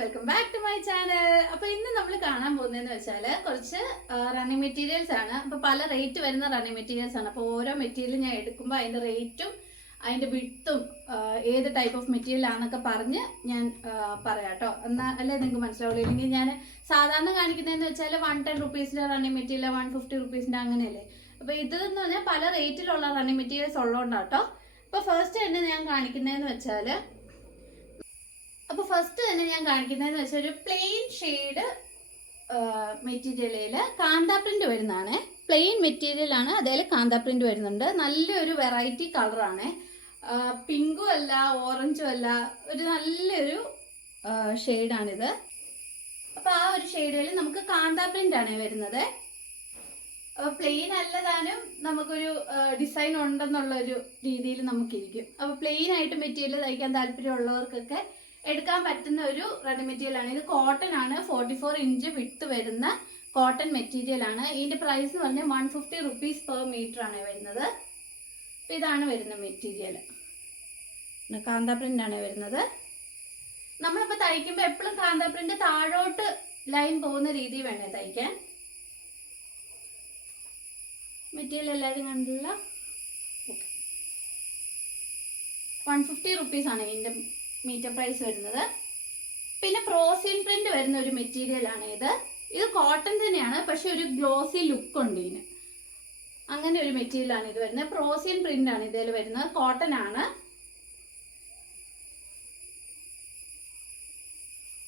Welcome back to my channel. അപ്പൊ ഇന്ന് നമ്മൾ കാണാൻ പോകുന്നതെന്ന് വെച്ചാല് കുറച്ച് റണ്ണിങ് മെറ്റീരിയൽസ് ആണ്. അപ്പൊ പല റേറ്റ് വരുന്ന റണ്ണിങ് മെറ്റീരിയൽസ് ആണ്. അപ്പൊ ഓരോ മെറ്റീരിയൽ ഞാൻ എടുക്കുമ്പോൾ അതിന്റെ റേറ്റും അതിന്റെ വിഡ്ത്തും ഏത് ടൈപ്പ് ഓഫ് മെറ്റീരിയൽ ആണെന്നൊക്കെ പറഞ്ഞ് ഞാൻ പറയാം കേട്ടോ. എന്നാൽ അല്ലേ നിങ്ങൾക്ക് മനസ്സിലാവുള്ളൂ. ഇല്ലെങ്കിൽ ഞാൻ സാധാരണ കാണിക്കുന്നതെന്ന് വെച്ചാൽ 110 റുപ്പീസിന്റെ റണ്ണിങ് മെറ്റീരിയൽ 150 റുപ്പീസിന്റെ അങ്ങനെയല്ലേ. അപ്പൊ ഇത് എന്ന് പറഞ്ഞാൽ പല റേറ്റിലുള്ള റണ്ണിങ് മെറ്റീരിയൽസ് ഉള്ളതുകൊണ്ടാട്ടോ. അപ്പൊ ഫസ്റ്റ് തന്നെ ഞാൻ കാണിക്കുന്നതെന്ന് വെച്ചാല് ഒരു പ്ലെയിൻ ഷെയ്ഡ് മെറ്റീരിയലിൽ കാന്താ പ്രിന്റ് വരുന്നതാണ്. പ്ലെയിൻ മെറ്റീരിയൽ ആണ്, അതേപോലെ കാന്താ പ്രിന്റ് വരുന്നുണ്ട്. നല്ലൊരു വെറൈറ്റി കളറാണ്. പിങ്കും അല്ല ഓറഞ്ചും അല്ല, ഒരു നല്ലൊരു ഷെയ്ഡാണിത്. അപ്പോൾ ആ ഒരു ഷെയ്ഡിൽ നമുക്ക് കാന്താ പ്രിന്റ് ആണ് വരുന്നത്. അപ്പോൾ പ്ലെയിൻ അല്ലതാനും നമുക്കൊരു ഡിസൈൻ ഉണ്ടെന്നുള്ളൊരു രീതിയിൽ നമുക്കിരിക്കും. അപ്പോൾ പ്ലെയിൻ ആയിട്ട് മെറ്റീരിയൽ തയ്ക്കാൻ താല്പര്യമുള്ളവർക്കൊക്കെ എടുക്കാൻ പറ്റുന്ന ഒരു റെഡി മെറ്റീരിയൽ ആണ്. ഇത് കോട്ടൺ ആണ്. 44 ഇഞ്ച് വിഡ്ത്ത് വരുന്ന കോട്ടൺ മെറ്റീരിയൽ ആണ്. ഇതിന്റെ പ്രൈസ് എന്ന് പറഞ്ഞാൽ 150 റുപ്പീസ് പെർ മീറ്റർ ആണ് വരുന്നത്. ഇതാണ് വരുന്ന മെറ്റീരിയൽ. കാന്താ പ്രിന്റ് ആണ് വരുന്നത്. നമ്മളിപ്പോൾ തയ്ക്കുമ്പോൾ എപ്പോഴും കാന്താ പ്രിന്റ് താഴോട്ട് ലൈൻ പോകുന്ന രീതി വേണേ തയ്ക്കാൻ. മെറ്റീരിയൽ എല്ലാവരും കണ്ടില്ല. 150 റുപ്പീസ് ആണ് ഇതിന്റെ മീറ്റർ പ്രൈസ് വരുന്നത്. പിന്നെ പ്രോസിൻ പ്രിന്റ് വരുന്ന ഒരു മെറ്റീരിയൽ ആണ് ഇത്. ഇത് കോട്ടൺ തന്നെയാണ്, പക്ഷെ ഒരു ഗ്ലോസി ലുക്ക് ഉണ്ട് ഇതിന്. അങ്ങനെ ഒരു മെറ്റീരിയൽ ആണ് ഇത് വരുന്നത്. പ്രോസിൻ പ്രിന്റ് ആണ് ഇതിൽ വരുന്നത്. കോട്ടൺ ആണ്.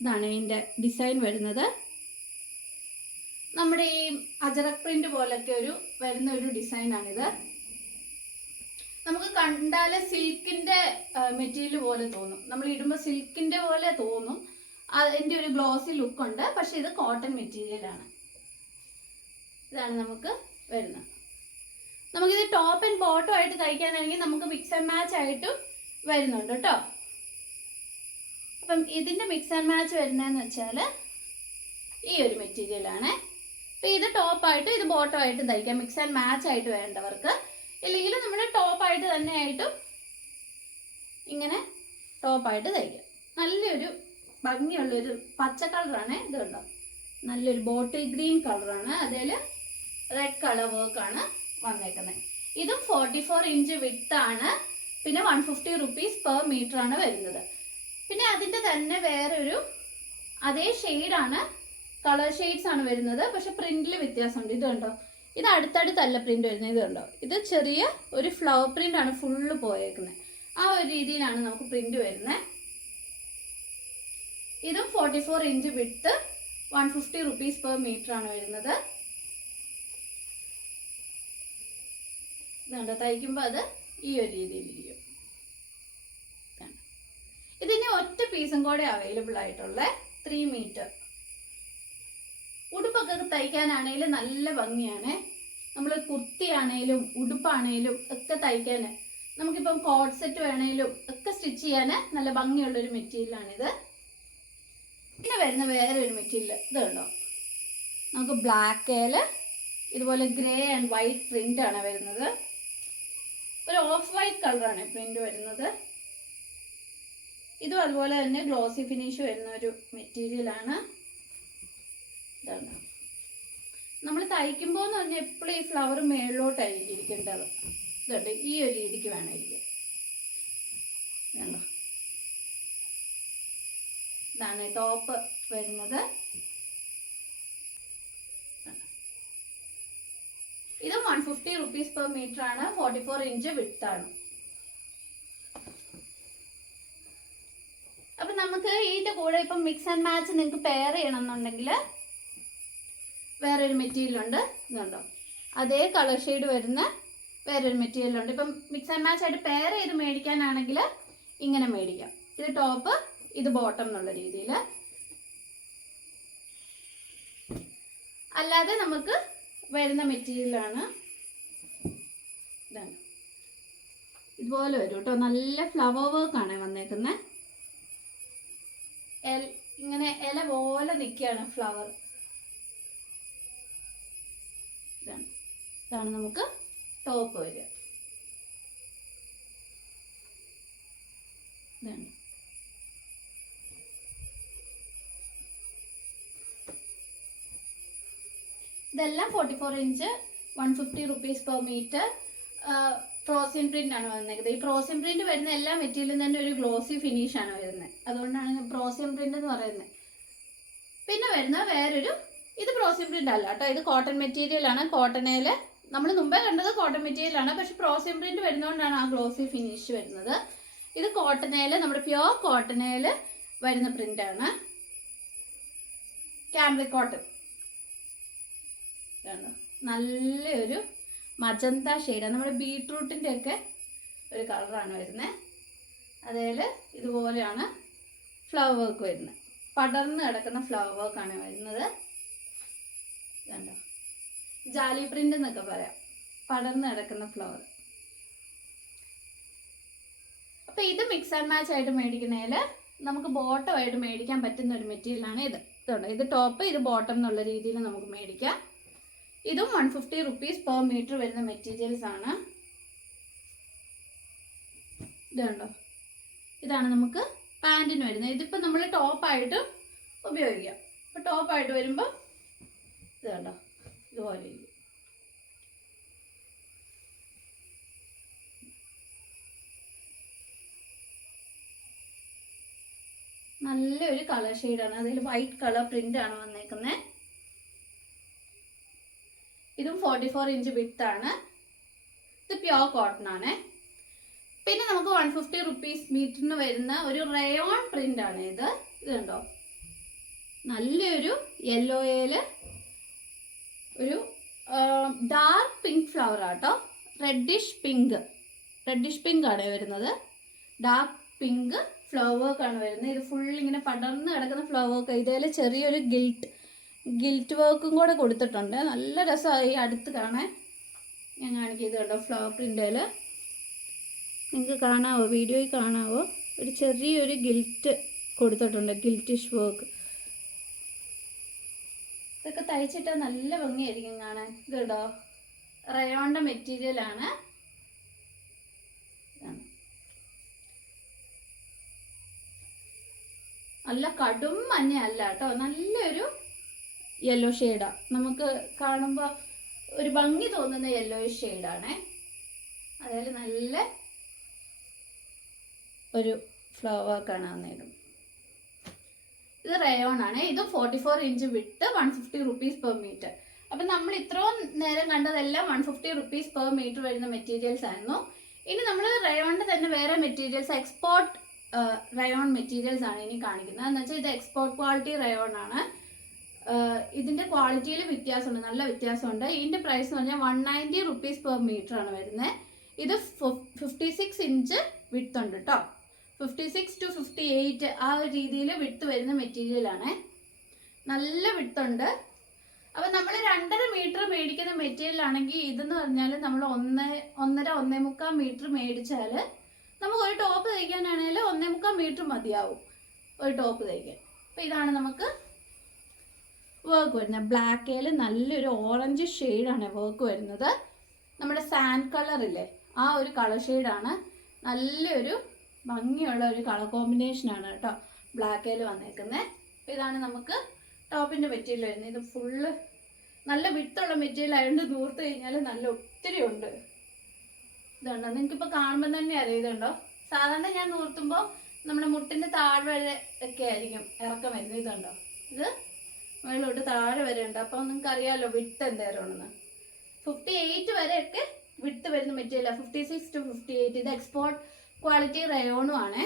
ഇതാണ് ഇതിന്റെ ഡിസൈൻ വരുന്നത്. നമ്മുടെ ഈ അജറക് പ്രിന്റ് പോലൊക്കെ വരുന്ന ഒരു ഡിസൈൻ ആണിത്. നമുക്ക് കണ്ടാല് സിൽക്കിന്റെ മെറ്റീരിയൽ പോലെ തോന്നും. നമ്മൾ ഇടുമ്പോൾ സിൽക്കിന്റെ പോലെ തോന്നും. അതിന്റെ ഒരു ഗ്ലോസി ലുക്ക് ഉണ്ട്, പക്ഷെ ഇത് കോട്ടൺ മെറ്റീരിയൽ ആണ്. ഇതാണ് നമുക്ക് വരുന്നത്. നമുക്കിത് ടോപ്പ് ആൻഡ് ബോട്ടം ആയിട്ട് തയ്ക്കാനാണെങ്കിൽ നമുക്ക് മിക്സ് ആൻഡ് മാച്ച് ആയിട്ടും വരുന്നുണ്ട് കേട്ടോ. അപ്പം ഇതിന്റെ മിക്സ് ആൻഡ് മാച്ച് വരുന്നതെന്ന് വെച്ചാൽ ഈ ഒരു മെറ്റീരിയൽ ആണ്. അപ്പൊ ഇത് ടോപ്പായിട്ടും ഇത് ബോട്ടം ആയിട്ടും തയ്ക്കാം, മിക്സ് ആൻഡ് മാച്ച് ആയിട്ട് വേണ്ടവർക്ക്. ഇല്ലെങ്കിൽ നമ്മുടെ ടോപ്പായിട്ട് തന്നെ ആയിട്ടും ഇങ്ങനെ ടോപ്പായിട്ട് തയ്ക്കാം. നല്ലൊരു ഭംഗിയുള്ളൊരു പച്ച കളറാണ്. ഇത് കണ്ടോ, നല്ലൊരു ബോട്ടിൽ ഗ്രീൻ കളറാണ്. അതിൽ റെഡ് കളർ വർക്കാണ് വന്നേക്കുന്നത്. ഇതും 44 ഇഞ്ച് വിഡ്ത്ത് ആണ്. പിന്നെ 150 റുപ്പീസ് പെർ മീറ്റർ ആണ് വരുന്നത്. പിന്നെ അതിൻ്റെ തന്നെ വേറൊരു അതേ ഷെയ്ഡാണ്, കളർ ഷെയ്ഡ്സ് ആണ് വരുന്നത്. പക്ഷെ പ്രിന്റിൽ വ്യത്യാസമുണ്ട്. ഇത് കണ്ടോ, ഇത് അടുത്തടുത്തല്ല പ്രിന്റ് വരുന്നത്. ഇത് കണ്ടോ, ഇത് ചെറിയ ഒരു ഫ്ലവർ പ്രിന്റ് ആണ് ഫുള്ള് പോയേക്കുന്നത്. ആ ഒരു രീതിയിലാണ് നമുക്ക് പ്രിന്റ് വരുന്നത്. ഇതും 44 inch width 150 rupees per metre ആണ് വരുന്നത്. ഇതുണ്ടോ, തയ്ക്കുമ്പോൾ അത് ഈ ഒരു രീതിയിലിരിക്കും. ഇതിന് ഒറ്റ പീസും കൂടെ അവൈലബിൾ ആയിട്ടുള്ള 3 മീറ്റർ. ഉടുപ്പൊക്കെ തയ്ക്കാനാണെങ്കിലും നല്ല ഭംഗിയാണ്. നമ്മൾ കുർത്തിയാണേലും ഉടുപ്പാണേലും ഒക്കെ തയ്ക്കാൻ, നമുക്കിപ്പം കോട്ട് സെറ്റ് വേണേലും ഒക്കെ സ്റ്റിച്ച് ചെയ്യാൻ നല്ല ഭംഗിയുള്ളൊരു മെറ്റീരിയലാണിത്. പിന്നെ വരുന്ന വേറെ ഒരു മെറ്റീരിയൽ ഇത് കണ്ടോ, നമുക്ക് ബ്ലാക്കിൽ ഇതുപോലെ ഗ്രേ ആൻഡ് വൈറ്റ് പ്രിന്റ് ആണ് വരുന്നത്. ഒരു ഓഫ് വൈറ്റ് കളറാണ് പ്രിന്റ് വരുന്നത്. ഇതും അതുപോലെ തന്നെ ഗ്ലോസി ഫിനിഷ് വരുന്ന ഒരു മെറ്റീരിയലാണ്. ഇതാണ് നമ്മൾ തയ്ക്കുമ്പോൾ എന്ന് പറഞ്ഞാൽ എപ്പോഴും ഈ ഫ്ലവർ മേളിലോട്ടായിരിക്കും ഇരിക്കേണ്ടത്. ഇതുണ്ട്, ഈ ഒരു രീതിക്ക് വേണം ഇരിക്കാൻ. ഇതാണ് ടോപ്പ് വരുന്നത്. ഇത് 150 റുപ്പീസ് പെർ മീറ്റർ ആണ്. 44 ഇഞ്ച് വിഡ്ത്ത് ആണ്. അപ്പൊ നമുക്ക് ഇതിന്റെ കൂടെ ഇപ്പം മിക്സ് ആൻഡ് മാച്ച് നിങ്ങൾക്ക് പെയർ ചെയ്യണമെന്നുണ്ടെങ്കിൽ വേറൊരു മെറ്റീരിയൽ ഉണ്ട്. ഇതുണ്ടോ, അതേ കളർ ഷെയ്ഡ് വരുന്ന വേറൊരു മെറ്റീരിയൽ ഉണ്ട്. ഇപ്പം മിക്സ് ആൻഡ് മാച്ച് ആയിട്ട് പെയർ ചെയ്ത് മേടിക്കാനാണെങ്കിൽ ഇങ്ങനെ മേടിക്കാം. ഇത് ടോപ്പ്, ഇത് ബോട്ടം എന്നുള്ള രീതിയിൽ. അല്ലാതെ നമുക്ക് വരുന്ന മെറ്റീരിയലാണ്. ഇതാണ്, ഇതുപോലെ വരും കേട്ടോ. നല്ല ഫ്ലവർ വർക്കാണ് വന്നേക്കുന്നത്. ഇങ്ങനെ ഇല പോലെ നിൽക്കുകയാണ് ഫ്ലവർ. ഇതാണ് നമുക്ക് ടോപ്പ് വരിക. ഇതാണ് ഇതെല്ലാം 44 ഇഞ്ച് 150 റുപ്പീസ് പെർ മീറ്റർ പ്രോസിൻ പ്രിന്റ് ആണ് വന്നേക്കുന്നത്. ഈ പ്രോസിൻ പ്രിന്റ് വരുന്ന എല്ലാ മെറ്റീരിയലും തന്നെ ഒരു ഗ്ലോസി ഫിനിഷ് ആണ് വരുന്നത്, അതുകൊണ്ടാണ് പ്രോസിൻ പ്രിന്റ് എന്ന് പറയുന്നത്. പിന്നെ വരുന്ന വേറൊരു, ഇത് പ്രോസിൻ പ്രിന്റ് അല്ല കേട്ടോ, ഇത് കോട്ടൺ മെറ്റീരിയൽ ആണ്. കോട്ടണേൽ നമ്മൾ മുമ്പേ കണ്ടത് കോട്ടൺ മെറ്റീരിയൽ ആണ്, പക്ഷെ പ്രോസിൻ പ്രിന്റ് വരുന്നതുകൊണ്ടാണ് ആ ഗ്ലോസി ഫിനിഷ് വരുന്നത്. ഇത് കോട്ടണേൽ, നമ്മുടെ പ്യോർ കോട്ടണേൽ വരുന്ന പ്രിന്റ് ആണ്, ക്യാമ്രിക് കോട്ടൺ. നല്ലൊരു മജന്ത ഷെയ്ഡാണ്, നമ്മുടെ ബീട്രൂട്ടിൻ്റെ ഒക്കെ ഒരു കളറാണ് വരുന്നത്. അതേൽ ഇതുപോലെയാണ് ഫ്ലവർ വർക്ക് വരുന്നത്, പടർന്ന് കിടക്കുന്ന ഫ്ലവർ വർക്കാണ് വരുന്നത്. കണ്ടോ, ജാലി പ്രിന്റ് എന്നൊക്കെ പറയാം, പടർന്ന് കിടക്കുന്ന ഫ്ലവർ. അപ്പം ഇത് മിക്സ് ആൻഡ് മാച്ച് ആയിട്ട് മേടിക്കുന്നതിൽ നമുക്ക് ബോട്ടമായിട്ട് മേടിക്കാൻ പറ്റുന്ന ഒരു മെറ്റീരിയലാണ് ഇത്. ഇതുണ്ട്, ഇത് ടോപ്പ്, ഇത് ബോട്ടം എന്നുള്ള രീതിയിൽ നമുക്ക് മേടിക്കാം. ഇതും 150 റുപ്പീസ് പെർ മീറ്റർ വരുന്ന മെറ്റീരിയൽസ് ആണ്. ഇതുണ്ടോ, ഇതാണ് നമുക്ക് പാൻറ്റിന് വരുന്നത്. ഇതിപ്പോൾ നമ്മൾ ടോപ്പായിട്ട് ഉപയോഗിക്കാം. ഇപ്പോൾ ടോപ്പായിട്ട് വരുമ്പോൾ ഇത് കണ്ടോ, ഇതുപോലെ ഇരിക്കും. നല്ലൊരു കളർ ഷെയ്ഡാണ്, അതിൽ വൈറ്റ് കളർ പ്രിന്റ് ആണ് വന്നേക്കുന്നത്. ഇതും 44 ഇഞ്ച് വിഡ്ത്ത് ആണ്. ഇത് പ്യോർ കോട്ടൺ ആണ്. പിന്നെ നമുക്ക് 150 റുപ്പീസ് മീറ്ററിന് വരുന്ന ഒരു റയോൺ പ്രിന്റ് ആണ് ഇത്. ഇത് കണ്ടോ, നല്ലൊരു യെല്ലോയിൽ ഒരു ഡാർക്ക് പിങ്ക് ഫ്ലവർ ആട്ടോ, റെഡിഷ് പിങ്ക് ആണ് വരുന്നത്. ഡാർക്ക് പിങ്ക് ഫ്ലവർ വർക്ക് ആണ് വരുന്നത്. ഇത് ഫുൾ ഇങ്ങനെ പടർന്ന് കിടക്കുന്ന ഫ്ലവർ വർക്ക്. ഇതിൽ ചെറിയൊരു ഗിൽറ്റ് വർക്കും കൂടെ കൊടുത്തിട്ടുണ്ട്. നല്ല രസമായി ഈ അടുത്ത് കാണാൻ. ഞാൻ കാണിക്കുക, ഇത് കണ്ടോ, ഫ്ലവർ പ്രിൻ്റിൽ നിങ്ങൾക്ക് കാണാവോ, വീഡിയോയിൽ കാണാവോ, ഒരു ചെറിയൊരു ഗിൽറ്റ് കൊടുത്തിട്ടുണ്ട്, ഗിൽറ്റിഷ് വർക്ക്. ഇതൊക്കെ തയ്ച്ചിട്ട് നല്ല ഭംഗിയായിരിക്കും കാണാൻ. ഇത് കേട്ടോ, റയോണിൻ്റെ മെറ്റീരിയലാണ്. നല്ല കടും മഞ്ഞ അല്ല കേട്ടോ, നല്ലൊരു യെല്ലോ ഷെയ്ഡാണ്. നമുക്ക് കാണുമ്പോൾ ഒരു ഭംഗി തോന്നുന്ന യെല്ലോ ഷെയ്ഡാണേ. അതിൽ നല്ല ഒരു ഫ്ലവർ വർക്കാണ് വന്നേക്കുന്നത്. ഇത് റയോൺ ആണ്. ഇത് 44 ഇഞ്ച് വിട്ട് 150 റുപ്പീസ് പെർ മീറ്റർ. അപ്പം നമ്മൾ ഇത്രയും നേരം കണ്ടതെല്ലാം 150 റുപ്പീസ് പെർ മീറ്റർ വരുന്ന മെറ്റീരിയൽസ് ആയിരുന്നു. ഇനി നമ്മൾ റയോണിൻ്റെ തന്നെ വേറെ മെറ്റീരിയൽസ്, എക്സ്പോർട്ട് റയോൺ മെറ്റീരിയൽസ് ആണ് ഇനി കാണിക്കുന്നത്. എന്ന് വെച്ചാൽ ഇത് എക്സ്പോർട്ട് ക്വാളിറ്റി റയോൺ ആണ്. ഇതിൻ്റെ ക്വാളിറ്റിയിൽ വ്യത്യാസമുണ്ട്, നല്ല വ്യത്യാസമുണ്ട്. ഇതിൻ്റെ പ്രൈസ് എന്ന് പറഞ്ഞാൽ 190 റുപ്പീസ് പെർ മീറ്റർ ആണ് വരുന്നത്. ഇത് 56 ഇഞ്ച് വിഡ്ത്ത് ഉണ്ട് കേട്ടോ, 56 to 58 ആ ഒരു രീതിയിൽ വിഡ്ത്ത് വരുന്ന മെറ്റീരിയലാണ്. നല്ല വിഡ്ത്ത് ഉണ്ട്. അപ്പം നമ്മൾ 2.5 മീറ്റർ മേടിക്കുന്ന മെറ്റീരിയൽ ആണെങ്കിൽ ഇതെന്ന് പറഞ്ഞാൽ നമ്മൾ 1.5 മീറ്റർ മേടിച്ചാൽ നമുക്ക് ഒരു ടോപ്പ് തയ്ക്കാനാണെങ്കിൽ 1.25 മീറ്റർ മതിയാവും ഒരു ടോപ്പ് തയ്ക്കാൻ. അപ്പം ഇതാണ് നമുക്ക് വർക്ക് വരുന്നത്. ബ്ലാക്കിൽ നല്ലൊരു ഓറഞ്ച് ഷെയ്ഡാണ് വർക്ക് വരുന്നത്. നമ്മുടെ സാൻഡ് കളറില്ലേ ആ ഒരു കളർ ഷെയ്ഡാണ്. നല്ലൊരു ഭംഗിയുള്ള ഒരു കളർ കോമ്പിനേഷനാണ് കേട്ടോ ബ്ലാക്കിൽ വന്നേക്കുന്നത്. അപ്പോൾ ഇതാണ് നമുക്ക് ടോപ്പിൻ്റെ മെറ്റീരിയൽ വരുന്നത്. ഇത് ഫുള്ള് നല്ല വിട്ടുള്ള മെറ്റീരിയൽ ആയതുകൊണ്ട് നൂർത്ത് കഴിഞ്ഞാൽ നല്ല ഒത്തിരി ഉണ്ട്. ഇതുണ്ടോ, നിങ്ങൾക്കിപ്പോൾ കാണുമ്പോൾ തന്നെ അറിയാം. ഇതുണ്ടോ, സാധാരണ ഞാൻ നൂർത്തുമ്പോൾ നമ്മുടെ മുട്ടിൻ്റെ താഴെ വരെ ഒക്കെ ആയിരിക്കും ഇറക്കം വരുന്നത്. ഇതുണ്ടോ, ഇത് മുകളിലോട്ട് താഴെ വരെ ഉണ്ട്. അപ്പോൾ നിങ്ങൾക്ക് അറിയാമല്ലോ വിട്ട് എന്തായാലും 58 വരെയൊക്കെ വിട്ട് വരുന്ന മെറ്റീരിയലാണ്. 56 to 58. ഇത് എക്സ്പോർട്ട് ക്വാളിറ്റി റയോണും ആണ്.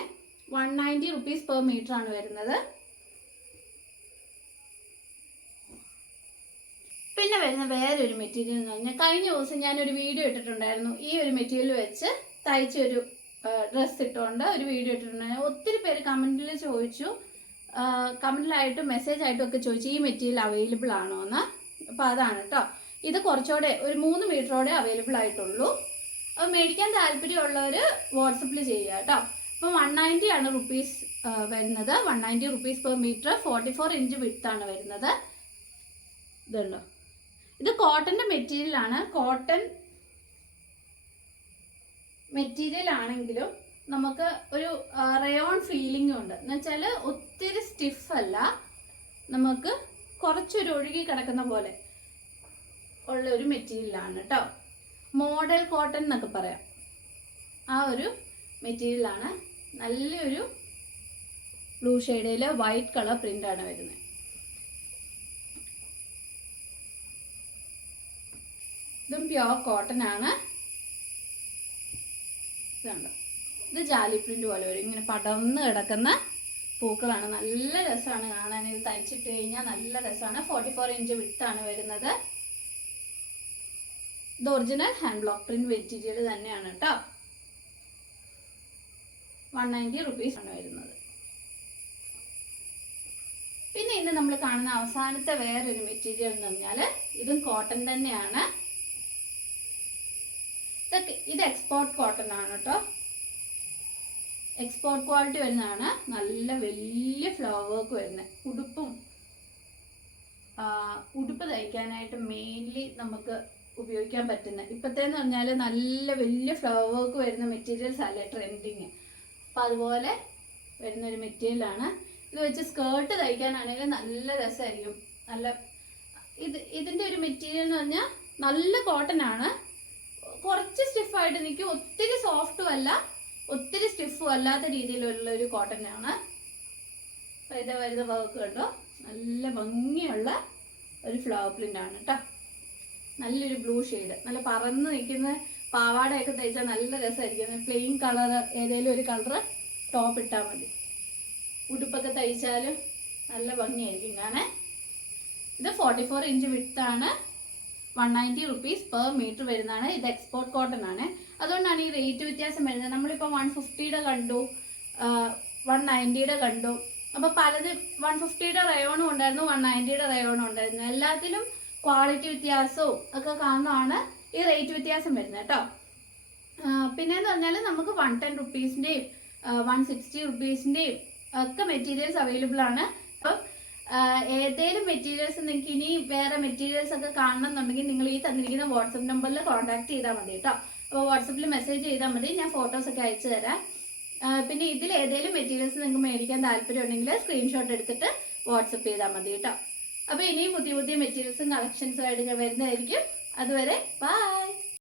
190 റുപ്പീസ് പെർ മീറ്റർ ആണ് വരുന്നത്. പിന്നെ വരുന്ന വേറൊരു മെറ്റീരിയൽ എന്ന് പറഞ്ഞാൽ കഴിഞ്ഞ ദിവസം ഞാനൊരു വീഡിയോ ഇട്ടിട്ടുണ്ടായിരുന്നു. ഈ ഒരു മെറ്റീരിയൽ വെച്ച് തയ്ച്ചൊരു ഡ്രസ്സ് ഇട്ടുകൊണ്ട് ഒരു വീഡിയോ ഇട്ടിട്ടുണ്ടായിരുന്നു. ഒത്തിരി പേര് കമൻറ്റിൽ ചോദിച്ചു, കമൻറ്റിലായിട്ടും മെസ്സേജായിട്ടും ഒക്കെ ചോദിച്ചു ഈ മെറ്റീരിയൽ അവൈലബിൾ ആണോ എന്ന്. അപ്പോൾ അതാണ് കേട്ടോ. ഇത് കുറച്ചുകൂടെ ഒരു 3 മീറ്ററോടെ അവൈലബിൾ ആയിട്ടുള്ളൂ. അപ്പോൾ മേടിക്കാൻ താല്പര്യമുള്ളവർ വാട്സപ്പിൽ ചെയ്യുക കേട്ടോ. അപ്പോൾ 190 ആണ് റുപ്പീസ് വരുന്നത്. 190 റുപ്പീസ് പെർ മീറ്റർ. 44 ഇഞ്ച് വിഡ്ത്താണ് വരുന്നത്. ഇതുണ്ടോ, ഇത് കോട്ടൻ്റെ മെറ്റീരിയലാണ്. കോട്ടൺ മെറ്റീരിയൽ ആണെങ്കിലും നമുക്ക് ഒരു റയോൺ ഫീലിംഗും ഉണ്ട്. എന്ന് വെച്ചാൽ ഒത്തിരി സ്റ്റിഫ് അല്ല, നമുക്ക് കുറച്ചൊരു ഒഴുകി കിടക്കുന്ന പോലെ ഉള്ള ഒരു മെറ്റീരിയലാണ് കേട്ടോ. മോഡൽ കോട്ടൺ എന്നൊക്കെ പറയാം. ആ ഒരു മെറ്റീരിയലാണ്. നല്ലൊരു ബ്ലൂ ഷെയ്ഡിൽ വൈറ്റ് കളർ പ്രിൻ്റാണ് വരുന്നത്. ഇതും പ്യോർ കോട്ടൺ ആണ്. ഇതുണ്ട്, ഇത് ജാലി പ്രിന്റ് പോലെ വരും. ഇങ്ങനെ പടർന്ന് കിടക്കുന്ന പൂക്കളാണ്. നല്ല രസമാണ് കാണാൻ. ഇത് തയ്ച്ചിട്ട് കഴിഞ്ഞാൽ നല്ല രസമാണ്. 44 ഇഞ്ച് വിട്ടാണ് വരുന്നത്. ഇത് original hand block print material തന്നെയാണ് കേട്ടോ. 190 റുപ്പീസ് ആണ് വരുന്നത്. പിന്നെ ഇന്ന് നമ്മൾ കാണുന്ന അവസാനത്തെ വേറൊരു മെറ്റീരിയൽ എന്ന് പറഞ്ഞാൽ ഇതും കോട്ടൺ തന്നെയാണ്. ഇത് എക്സ്പോർട്ട് കോട്ടൺ ആണ് കേട്ടോ. എക്സ്പോർട്ട് ക്വാളിറ്റി വരുന്നതാണ്. നല്ല വലിയ ഫ്ലവർ വർക്ക് വരുന്നത്. ഉടുപ്പ് തയ്ക്കാനായിട്ട് മെയിൻലി നമുക്ക് ഉപയോഗിക്കാൻ പറ്റുന്ന ഇപ്പോഴത്തേന്ന് പറഞ്ഞാൽ നല്ല വലിയ ഫ്ലവർ വർക്ക് വരുന്ന മെറ്റീരിയൽസ് അല്ലേ ട്രെൻഡിങ്. അപ്പം അതുപോലെ വരുന്നൊരു മെറ്റീരിയലാണ്. ഇത് വെച്ച് സ്കേർട്ട് തയ്ക്കാനാണെങ്കിൽ നല്ല രസമായിരിക്കും. ഇതിൻ്റെ ഒരു മെറ്റീരിയൽ എന്ന് പറഞ്ഞാൽ നല്ല കോട്ടൺ ആണ്. കുറച്ച് സ്റ്റിഫായിട്ട് നിൽക്കും. ഒത്തിരി സോഫ്റ്റും അല്ല, ഒത്തിരി സ്റ്റിഫും അല്ലാത്ത രീതിയിലുള്ള ഒരു കോട്ടൺ ആണ്. അപ്പോൾ ഇത് വരുന്ന വർക്ക് കണ്ടോ, നല്ല ഭംഗിയുള്ള ഒരു ഫ്ലവർ പ്രിന്റ് ആണ് കേട്ടോ. നല്ലൊരു ബ്ലൂ ഷെയ്ഡ്, നല്ല പറന്ന് നിൽക്കുന്ന പാവാടയൊക്കെ തയ്ച്ചാൽ നല്ല രസമായിരിക്കും. പ്ലെയിൻ കളർ ഏതെങ്കിലും ഒരു കളർ ടോപ്പ് ഇട്ടാൽ മതി. ഉടുപ്പൊക്കെ തയ്ച്ചാലും നല്ല ഭംഗിയായിരിക്കും കാണാൻ. ഇത് 44 ഇഞ്ച് വിട്ടാണ്. 190 റുപ്പീസ് പെർ മീറ്റർ വരുന്നതാണ്. ഇത് എക്സ്പോർട്ട് കോട്ടൺ ആണ്. അതുകൊണ്ടാണ് ഈ റേറ്റ് വ്യത്യാസം വരുന്നത്. നമ്മളിപ്പോൾ 150യുടെ കണ്ടു, 190യുടെ കണ്ടു. അപ്പോൾ പലത് 150യുടെ റയോണും ഉണ്ടായിരുന്നു, 190യുടെ റയോണും ഉണ്ടായിരുന്നു. എല്ലാത്തിലും ക്വാളിറ്റി വ്യത്യാസവും ഒക്കെ കാരണമാണ് ഈ റേറ്റ് വ്യത്യാസം വരുന്നത് കേട്ടോ. പിന്നെയെന്ന് പറഞ്ഞാൽ നമുക്ക് 110 റുപ്പീസിൻ്റെയും 160 റുപ്പീസിൻ്റെയും ഒക്കെ മെറ്റീരിയൽസ് അവൈലബിൾ ആണ്. അപ്പം ഏതെങ്കിലും മെറ്റീരിയൽസ് നിങ്ങൾക്ക് ഇനി വേറെ മെറ്റീരിയൽസ് ഒക്കെ കാണണം എന്നുണ്ടെങ്കിൽ നിങ്ങൾ ഈ തന്നിരിക്കുന്ന വാട്സപ്പ് നമ്പറിൽ കോൺടാക്ട് ചെയ്താൽ മതി കേട്ടോ. അപ്പോൾ വാട്സപ്പിൽ മെസ്സേജ് ചെയ്താൽ മതി, ഞാൻ ഫോട്ടോസൊക്കെ അയച്ചു തരാം. പിന്നെ ഇതിൽ ഏതെങ്കിലും മെറ്റീരിയൽസ് നിങ്ങൾക്ക് മേടിക്കാൻ താല്പര്യം ഉണ്ടെങ്കിൽ സ്ക്രീൻഷോട്ട് എടുത്തിട്ട് വാട്സപ്പ് ചെയ്താൽ മതി കേട്ടോ. അപ്പോൾ ഇനിയും പുതിയ പുതിയ മെറ്റീരിയൽസും കളക്ഷൻസും ആയിട്ട് ഞാൻ വരുന്നതായിരിക്കും. അതുവരെ ബൈ.